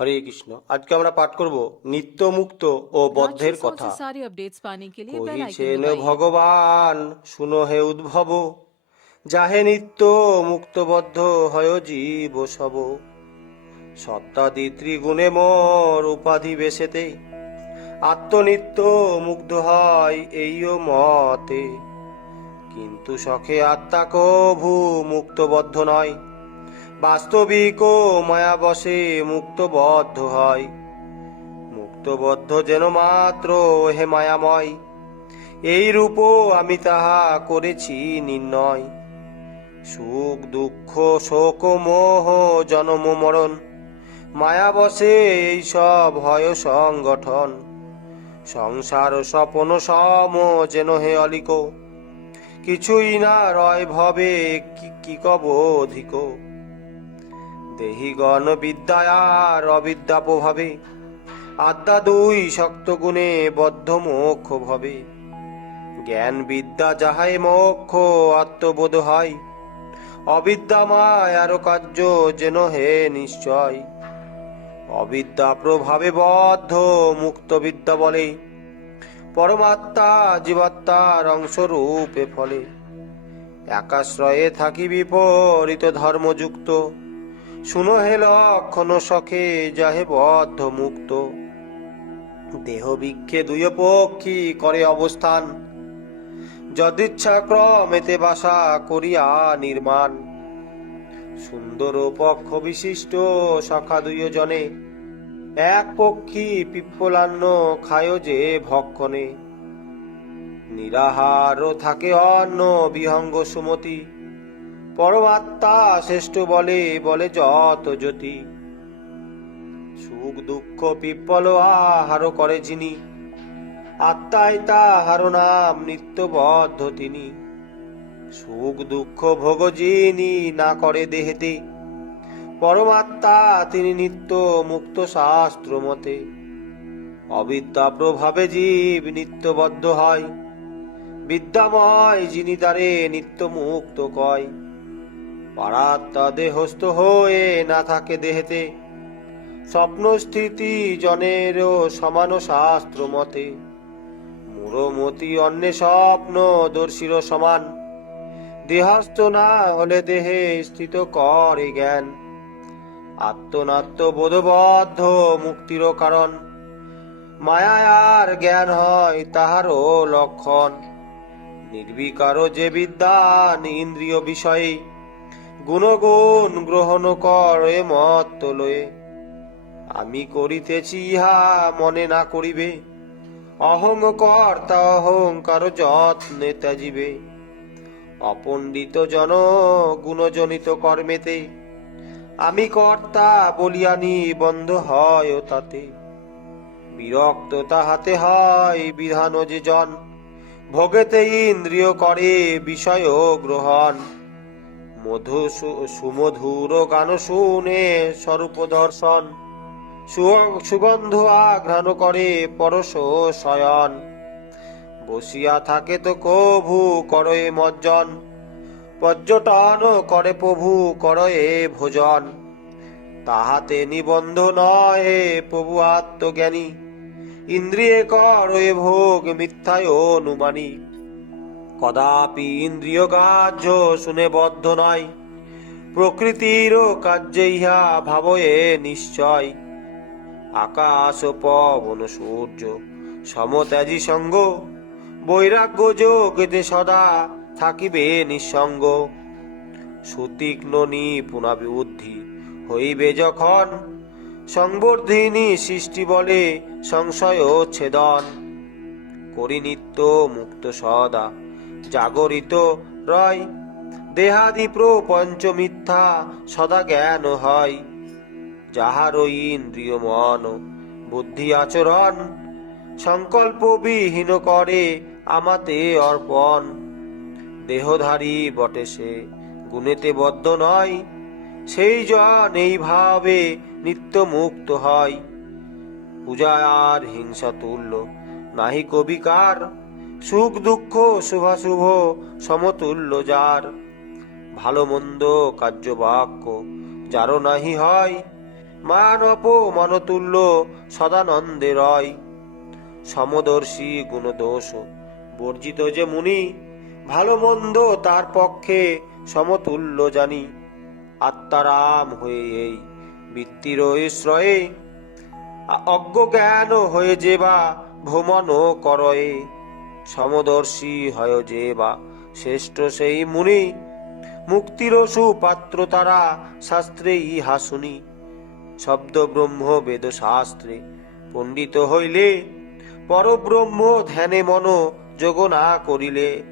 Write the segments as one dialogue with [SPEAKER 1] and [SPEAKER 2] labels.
[SPEAKER 1] হরে কৃষ্ণ। আজকে আমরা পাঠ করব নিত্য মুক্ত ও বদ্ধের কথা। ভগবান শুনো হে উদ্ভব যাহে নিত্য মুক্তবদ্ধ হয় জীব সব। সত্তাদি ত্রিগুণে মোর উপাধি বেশেতে আত্মনিত্য মুগ্ধ হয় এইও মতে। কিন্তু সখে আত্মা কভু মুক্তবদ্ধ নয়। বাস্তবিক ও মায়া বসে মুক্তবদ্ধ হয়। মুক্তবদ্ধ যেন মাত্র হে মায়াময়, এই রূপ আমি তাহা করেছি নির্ণয়। সুখ, দুঃখ, শোক, মোহ, জনম, মরণ মায়া বসে এই সব হয় সংগঠন। সংসার স্বপন সম যেন হে অলিক, কিছুই না রয় ভবে কি কব অধিক। দেহিগণ বিদ্যায়ার অবিদ্যা প্রভাবে। আত্মা দুই শক্ত গুণে বদ্ধ মোক্ষ ভবে। জ্ঞান বিদ্যা যাহাই মোক্ষ, আত্মবোধ হয়। অবিদ্যা মায়ার কার্য যেন হে নিশ্চয়। অবিদ্যা প্রভাবে বদ্ধ মুক্ত বিদ্যা বলে। পরমাত্মা জীবাত্মার অংশ রূপে ফলে। একাশ্রয়ে থাকি বিপরীত ধর্মযুক্ত। শুনো হে লক্ষণ সখে, যাহে বদ্ধ মুক্ত দেহ বৃক্ষে দুই পক্ষী করে অবস্থান। যদিচ্ছা ক্রমেতে বাসা করিয়া নির্মাণ। সুন্দর পক্ষ বিশিষ্ট সখা দুই জনে এক পক্ষী পিপ্পলান্ন খায় যে ভক্ষণে। নিরাহার থাকে অন্ন বিহঙ্গ সুমতি। পরমাত্মা শ্রেষ্ঠ বলে বলে যত জ্যোতি। সুখ, দুঃখ, পিপ্পল আহার করে যিনি। আত্মায় তাহার নাম নিত্যবদ্ধ তিনি। সুখ, দুঃখ, ভোগ যিনি না করে দেহেতে, পরমাত্মা তিনি নিত্য মুক্ত শাস্ত্র মতে। অবিদ্যা প্রভাবে জীব নিত্যবদ্ধ হয়। বিদ্যাময় যিনি তারে নিত্য মুক্ত কয়। পারাত্মা দেহস্থ হয়ে না থাকে দেহেতে। স্বপ্ন স্থিতি জনেরও সমান শাস্ত্র মতে। মূঢ়মতি অন্যে স্বপ্ন দর্শির সমান। দেহস্থ না হলে দেহে স্থিত করে জ্ঞান। আত্মনাত্ম বোধবদ্ধ মুক্তির কারণ। মায়ার জ্ঞান হয় তাহারও লক্ষণ। নির্বিকার যে বিদ্যান ইন্দ্রিয় বিষয়ে। গুণগুণ গ্রহণ করে মত লয়ে। আমি করিতেছি ইহা মনে না করিবে। অহংকর্তা অহংকার যত্নে ত্যাজিবে। অপণ্ডিত জন গুণজনিত কর্মেতে, আমি কর্তা বলিয়া নিবন্ধ হয় তাতে। বিরক্ত তাহাতে হয় বিধান যে জন, ভোগেতে ইন্দ্রিয় করে বিষয় গ্রহণ। মধু সুমধুর গান শুনে স্বরূপ দর্শন সুগন্ধ আঘ্রাণ করে পরশ শয়ন। বসিয়া থাকে তো কভু করয়ে মজ্জন, পর্যটন করে প্রভু করয়ে ভোজন। তাহাতে নিবন্ধ নয় প্রভু আত্মজ্ঞানী, ইন্দ্রিয়ে করয়ে ভোগ মিথ্যায় অনুমানী। কদাপি ইন্দ্রিয় কার্য শুনে বদ্ধ নয়। প্রকৃতির কার্যে ইহা ভাবয়ে নিশ্চয়। আকাশ পবন, সূর্য, সমত্যাজি সঙ্গ, বৈরাগ্য যোগেতে সদা থাকিবে নিঃসঙ্গ। সুতীক্ষ্ণ নিপুণা বুদ্ধি হইবে যখন, সংবর্ধিনী সৃষ্টি বলে সংশয় ছেদন। করি নিত্য মুক্ত সদা জাগরিত রয়। দেহাদি প্রপঞ্চ মিথ্যা সদা জ্ঞান হয়। যাহার ইন্দ্রিয় মন বুদ্ধি আচরণ সংকল্প বিহীন করে আমাতে অর্পণ। দেহধারী বটে সে, গুণেতে বদ্ধ নয়। সেই জন এইভাবে নিত্য মুক্ত হয়। পূজা আর হিংসা তুল্য, নাহি কবিকার। সুখ দুঃখ শুভাশুভ, সমতুল্য যার। ভালো মন্দ কার্য বাক্য যারও নাহি হয়, মান অপ মনতুল্য সদানন্দে রয়। সমদর্শী গুণদোষ বর্জিত যে মুনি, ভালো মন্দ তার পক্ষে সমতুল্য জানি। আত্মারাম হয়ে এই বৃত্তির শ্রয়ে অজ্ঞ জ্ঞান হয়ে যে বা ভ্রমণ করয়ে। সমদর্শী হয় যে বা শ্রেষ্ঠ সেই মুনি। মুক্তির সুপাত্র তারা, শাস্ত্রে ইহা শুনি। শব্দ ব্রহ্ম বেদ শাস্ত্রে পণ্ডিত হইলে, পরব্রহ্ম ধ্যানে মন যোগ না করিলে।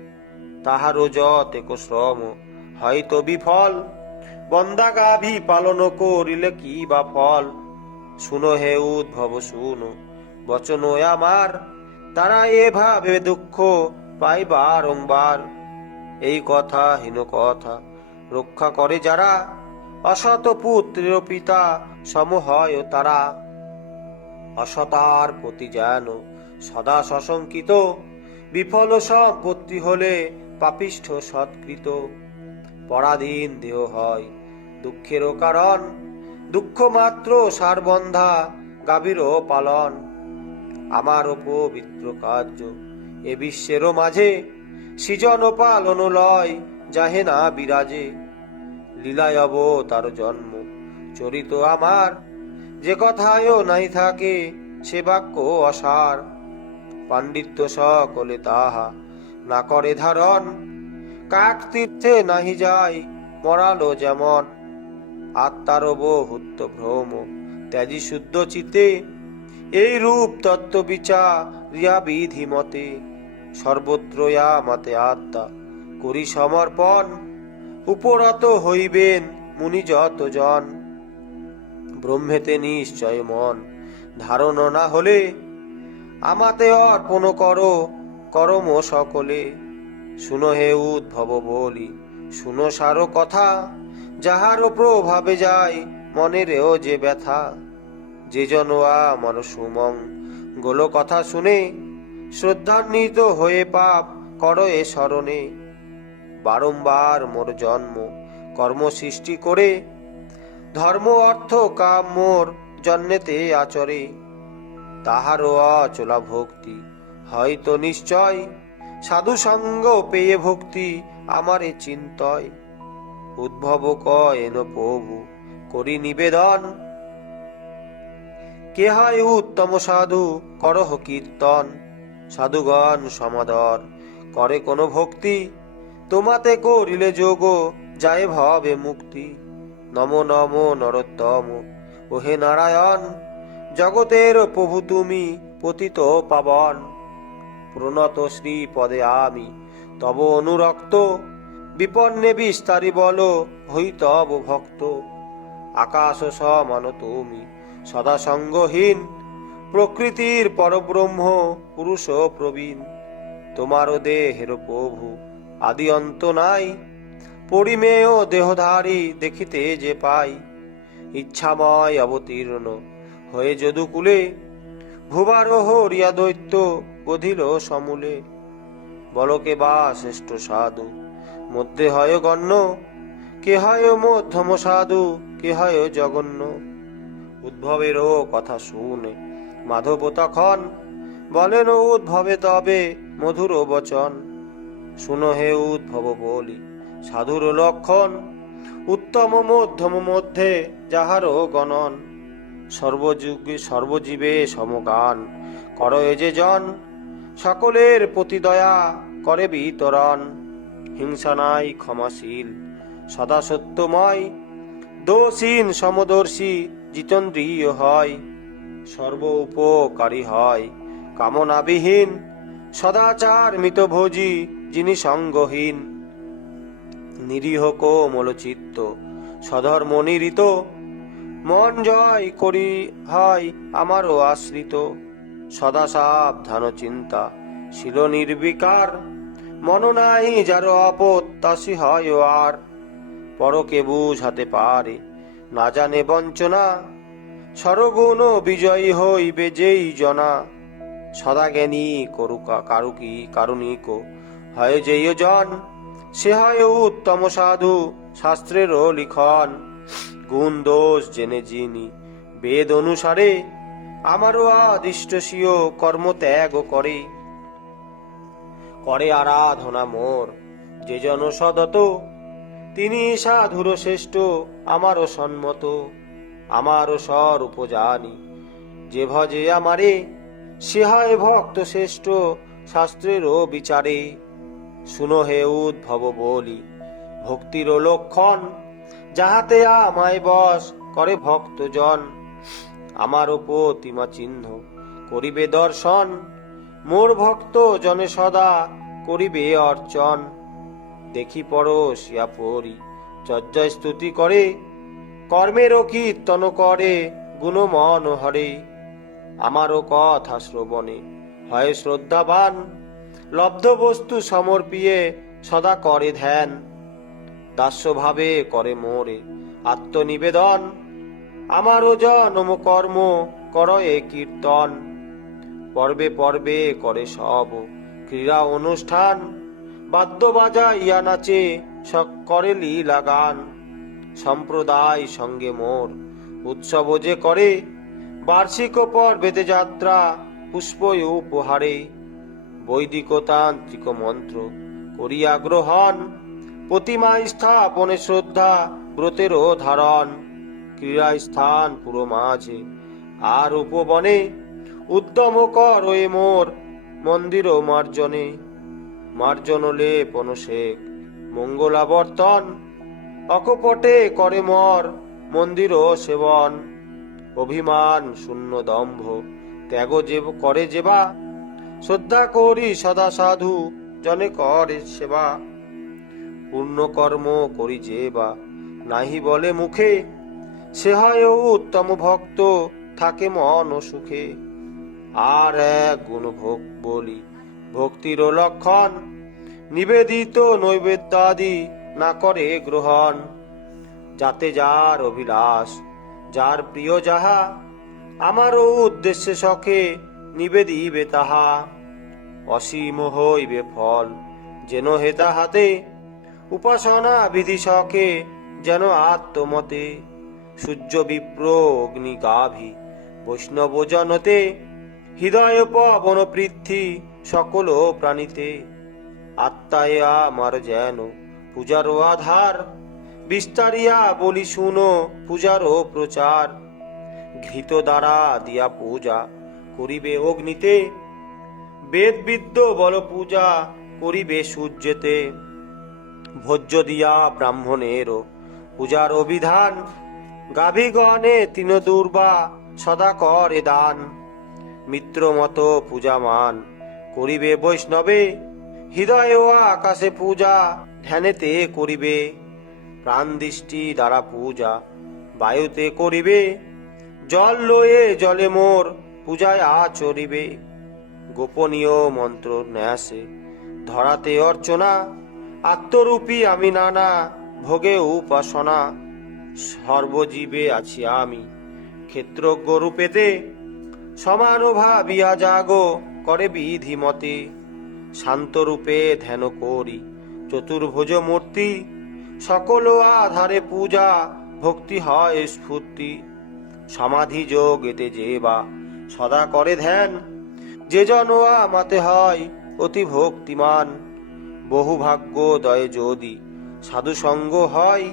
[SPEAKER 1] তাহারও যত এক শ্রম, হয়তো বিফল। বন্দা গাভী পালন করিলে কি বা ফল? শুনো হে উদ্ভব, শুনো। বচন আমার তারা এভাবে দুঃখ পাই বারংবার। এই কথা হীন কথা রক্ষা করে যারা অসত পুত্রের পিতা সম হয় তারা। অসতার প্রতি যেন সদা সশঙ্কিত, বিফল সম্পত্তি হলে পাপিষ্ঠ সৎকৃত। পরাধীন দেহ হয় দুঃখেরও কারণ, দুঃখ মাত্র সারবন্ধা গাভীরও পালন। আমার পবিত্র কার্য। এ বিশ্বেরও মাঝে সৃজন ও পালন লয় যাহে না বিরাজে। লীলায় তার জন্ম। চরিত আমার, যে কথায়ও নাই থাকে, সে বাক্য অসার। পাণ্ডিত্য সকলে তাহা না করে ধারণ। কাক তীর্থে নাহি যায়, মরালো যেমন। আত্মার বহুত্ব ভ্রম। ত্যাজি শুদ্ধ চিতে এই রূপ তত্ত্ব বিচার বিধি মতে সর্বত্রয়া মতে আত্মা করি সমর্পণ, উপরত হইবেন মুনি যত জন ব্রহ্মেতে নিশ্চয় মন, ধারণ না হলে আমাতে অর্পণ করো, করম সকলে। শুনো হে উদ্ভব বলি, শুনো সারো কথা, যাহারও প্রভাবে যায় মনেরেও যে ব্যথা। যে জন আমার সুমং গোলো কথা শুনে শ্রদ্ধান্বিত হয়ে পাপ কর এ স্মরণে। বারংবার মোর জন্ম, কর্ম সৃষ্টি করে, ধর্ম, অর্থ, কাম মোর জন্মেতে আচরে। তাহারও অচলা ভক্তি, হয়তো নিশ্চয় সাধু সঙ্গ পেয়ে ভক্তি আমারে চিন্তয়। উদ্ভব কয়েন প্রভু, করি নিবেদন কে উত্তম সাধু, করহ কীর্তন। সাধুগণ সমাদর, করে কোনো ভক্তি। তোমাতে করিলে যোগ, যায় ভবে মুক্তি। নম নম নরোত্তম, ওহে নারায়ণ, জগতের প্রভু তুমি পতিত পাবন। প্রণত শ্রী পদে আমি, তব অনুরক্ত। বিপন্নে বিস্তারি বল, হইতব ভক্ত। আকাশ সমান তুমি সদা সঙ্গহীন প্রকৃতির পরব্রহ্ম, পুরুষ প্রবীণ। তোমার দেহের প্রভু, আদি অন্ত নাই। পরিমেয় দেহধারী দেখিতে যে পাই। ইচ্ছাময় অবতীর্ণ হয়ে যদুকুলে, ভুবারোহ রিয়া দৈত্য বধিল সমূলে বলকে বা শ্রেষ্ঠ সাধু, মধ্যে হয় গণ্য। কে হয় মধ্যম সাধু, কে হয় জগন্য উদ্ভবেরও কথা শুনে মাধব তখন বলেন, উদ্ভবে তবে মধুর বচন। শুনো হে উদ্ভব বলি, সাধুর লক্ষণ উত্তম মধ্যম মধ্যে যাহারও গণন। সর্বযুগে সর্বজীবে সমগান কর যে জন, সকলের প্রতি দয়া করে বিতরণ। হিংসা নাই, ক্ষমাশীল, সদা সত্যময়, দোষীন, সমদর্শী জিতেন্দ্রিয় হয় সর্ব উপকারী হয়, কামনাবিহীন সদাচার মিতভোজী যিনি সঙ্গহীন। নিরীহ কোমল চিত্ত সধর্ম নিরিত মন জয় করি হয় আমারও আশ্রিত, সদা সাবধান চিন্তা ছিল নির্বিকার, মন নাই যার তাসি হয় আর, পরকে বুঝাতে পারে না জানে বঞ্চনা, সরগুণ বিজয়ী হইবে যেই জনা। সদা জ্ঞানী করুকা কারুকি কারুণিক হয় যেই জন, সে হয় উত্তম সাধু শাস্ত্রেরও লিখন। গুণ দোষ জেনে যিনি বেদ অনুসারে, আমারও আদিষ্ট স্বীয় কর্ম ত্যাগ করে। করে আরাধনা মোর, যে জন সদত তিনি সাধুর শ্রেষ্ঠ, আমারও সন্মত আমারও স্বরূপ জানি যে ভজে আমারে, সে হয় ভক্ত শ্রেষ্ঠ, শাস্ত্রেরও বিচারে। শুনো হে উদ্ভব বলি, ভক্তির লক্ষণ, যাহাতে আমায় বস করে ভক্তজন। আমার প্রতিমা চিহ্ন করিবে দর্শন, মোর ভক্ত জনে সদা করিবে অর্চন। দেখি পরশিয়া পড়ি চর্যায় স্তুতি করে, কর্মেরও কীর্তন করে গুণ গুণমন হরে। আমারও কথা শ্রবণে, হয় শ্রদ্ধাবান। লব্ধ বস্তু সমর্পিয়ে, সদা করে ধ্যান। দাস্যভাবে করে মোরে, আত্মনিবেদন। আমারও জনম কর্ম, কর এ কীর্তন। পর্বে পর্বে করে সব, ক্রীড়া অনুষ্ঠান। বাদ্য বাজাইয়া নাচে সব করে লীলা গান সম্প্রদায় সঙ্গে মোর উৎসব যে করে, বার্ষিক পর্বেতে যাত্রা, পুষ্প উপহারে। বৈদিক তান্ত্রিক মন্ত্র করিয়া গ্রহণ, প্রতিমা স্থাপনে শ্রদ্ধা ব্রতেরও ধারণ। ক্রীড়া স্থান পুরো মাঝে আর উপবনে, উদ্যম কর মোর মন্দির ও মার্জনে। মার্জন লেপন শেখ মঙ্গলাবর্তন, অকপটে করে মর, মন্দির সেবন, অভিমান শূন্য দম্ভ, ত্যাগ যে, করে যেবা, শ্রদ্ধা করি সদা সাধু, জনে করে সেবা, পূর্ণ কর্ম করি যে বা নাহি বলে মুখে সে হয় উত্তম ভক্ত, থাকে মন সুখে, আর এক গুণ ভোগ বলি ভক্তির লক্ষণ, নিবেদিত নৈবেদ্যাদি না করে গ্রহণ। যাতে যার অভিলাষ, যার প্রিয় যাহা, আমারও উদ্দেশ্যে সখে নিবেদিবে তাহা। অসীম হইবে ফল যেন হেতা হাতে, উপাসনা বিধি সখে যেন আত্মমতে। সূর্য বিপ্র অগ্নি গাভী বৈষ্ণব জনতে, হৃদয় পবন পৃথ্বী সকল প্রাণীতে আত্মায় আমার যেন পূজারও আধার। বিস্তারিয়া বলি শুনো পূজারও প্রচার। ঘৃত দ্বারা দিয়া পূজা করিবে অগ্নিতে। বেদবিদ্য বল পূজা করিবে সূর্যেতে। ভোজ্য দিয়া ব্রাহ্মণেরও পূজার অভিধান। গাভীগণে তিন দুর্বা সদা করে দান। মিত্র মতো পূজামান করিবে বৈষ্ণবে, হৃদয় ও আকাশে পূজা, ধ্যানেতে করিবে। প্রাণ দৃষ্টি দ্বারা পূজা, বায়ুতে করিবে। জল লয়ে জলে মোর পূজায় আচরিবে। গোপনীয় মন্ত্র ন্যাসে ধরাতে অর্চনা, আত্মরূপী আমি নানা, ভোগে উপাসনা। সর্বজীবে আছি আমি ক্ষেত্রজ্ঞ রূপেতে সমান ভাবিয়া জাগো। করে বিধি মতে শান্তরূপে ধ্যান করি। চতুর্ভুজ মূর্তি, সকল আধারে পূজা, ভক্তি হয় স্ফূর্তি। সমাধি যোগ এতে যে বা সদা করে ধ্যান, যে জন আমাতে হয় অতি ভক্তিমান। বহু ভাগ্য দয়ে যদি সাধু সঙ্গ হয়,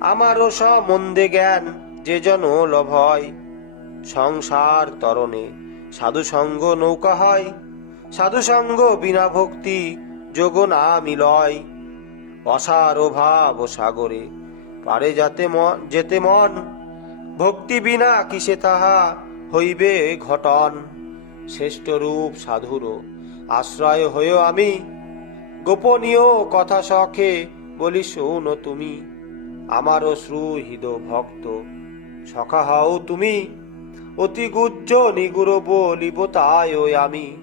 [SPEAKER 1] আমারও সম্বন্ধে জ্ঞান যে জন লভয় সংসার তরণে সাধু সঙ্গ নৌকা হয় সাধু সঙ্গ বিনা ভক্তি যোগ না মিলয়। অসার ও ভাব ও সাগরে, পারে যাতে যেতে মন। ভক্তি বিনা কিসে তাহা হইবে ঘটন? শ্রেষ্ঠ রূপ সাধুরও আশ্রয় হয়েও আমি। গোপনীয় কথা শখে বলি, শোনো তুমি। আমারও শ্রুহৃদ ভক্ত সখা হও তুমি। অতি গুজ্জ নিগুরব ওই আমি।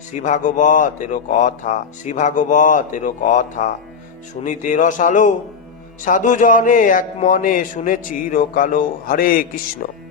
[SPEAKER 1] শ্রী ভাগবতের কথা শ্রী ভাগবতের কথা শুনিতে রসালো। সাধু জনে এক মনে শুনেছি রকালো। হরে কৃষ্ণ।